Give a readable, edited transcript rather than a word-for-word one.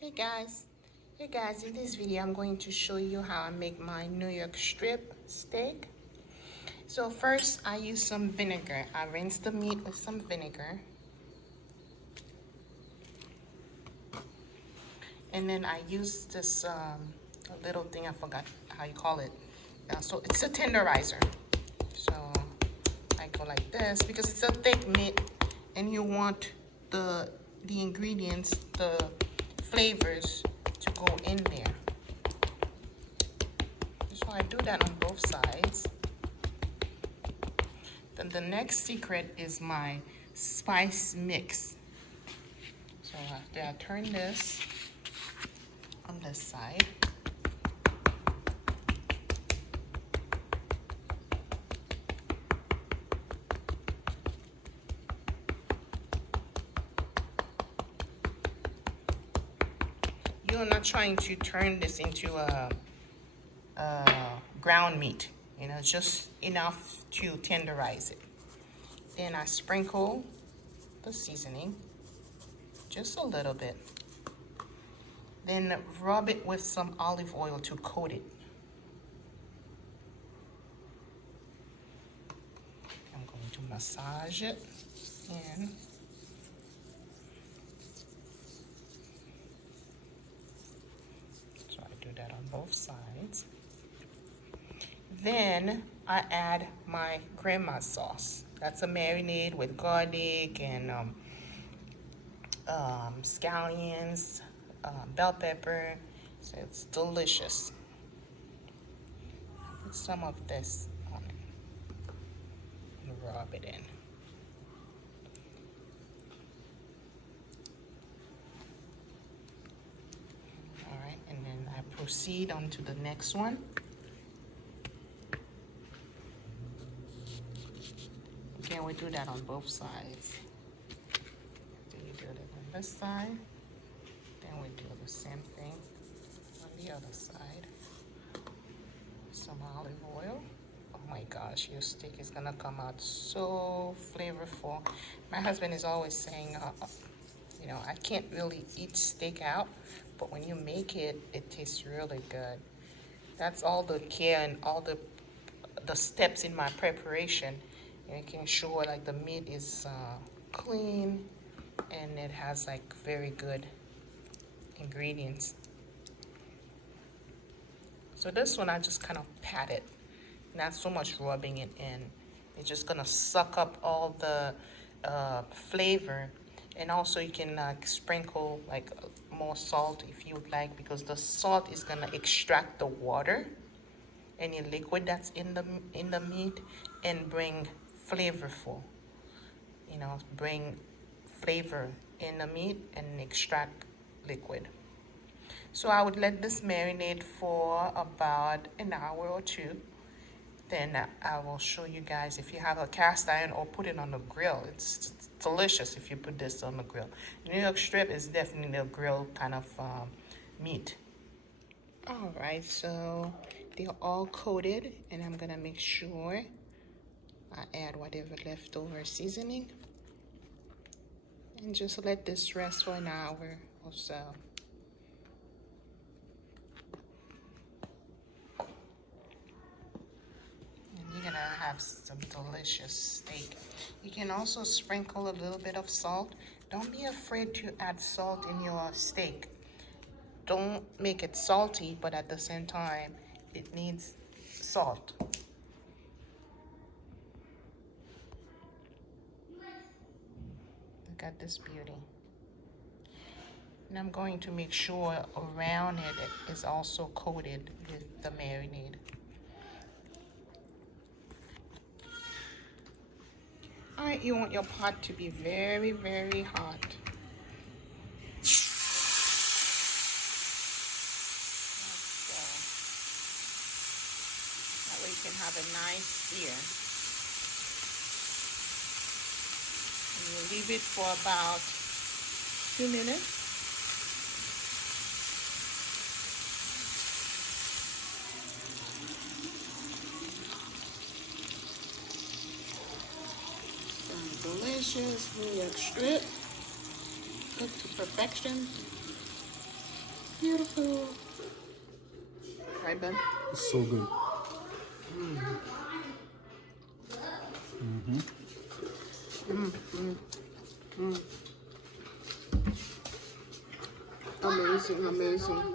Hey guys, in this video I'm going to show you how I make my New York strip steak. So first I use some vinegar. I rinse the meat with some vinegar. And then I use this little thing, I forgot how you call it. So it's a tenderizer. So I go like this because it's a thick meat and you want the ingredients, the flavors to go in there. So I do that on both sides. Then the next secret is my spice mix. So after I turn this on this side, you're not trying to turn this into a ground meat, just enough to tenderize it. Then I sprinkle the seasoning, just a little bit. Then rub it with some olive oil to coat it. I'm going to massage it in. So I do that on both sides. Then I add my grandma's sauce. That's a marinade with garlic and scallions, bell pepper. So it's delicious. Put some of this on it and rub it in. All right, and then I proceed on to the next one. Again, we do that on both sides. Then we do it on this side. Then we do the same thing on the other side. Some olive oil. Oh my gosh, your steak is gonna come out so flavorful. My husband is always saying, I can't really eat steak out, but when you make it, it tastes really good. That's all the care and all the steps in my preparation, making sure like the meat is clean and it has like very good ingredients. So this one I just kind of pat it, not so much rubbing it in. It's just gonna suck up all the flavor, and also you can sprinkle like more salt if you would like, because the salt is gonna extract the water, any liquid that's in the meat, and bring bring flavor in the meat and extract liquid. So I would let this marinate for about an hour or two. Then I will show you guys if you have a cast iron or put it on the grill. It's delicious if you put this on the grill. New York strip is definitely a grill kind of meat. All right, so they're all coated, and I'm gonna make sure I add whatever leftover seasoning and just let this rest for an hour or so. And you're gonna have some delicious steak. You can also sprinkle a little bit of salt. Don't be afraid to add salt in your steak. Don't make it salty, but at the same time, it needs salt. Look at this beauty. And I'm going to make sure around it is also coated with the marinade. All right, you want your pot to be very, very hot. That way you can have a nice sear. And you leave it for about 2 minutes. Some delicious New York strip, cooked to perfection. Beautiful. Right, Ben? It's so good. Amazing, amazing.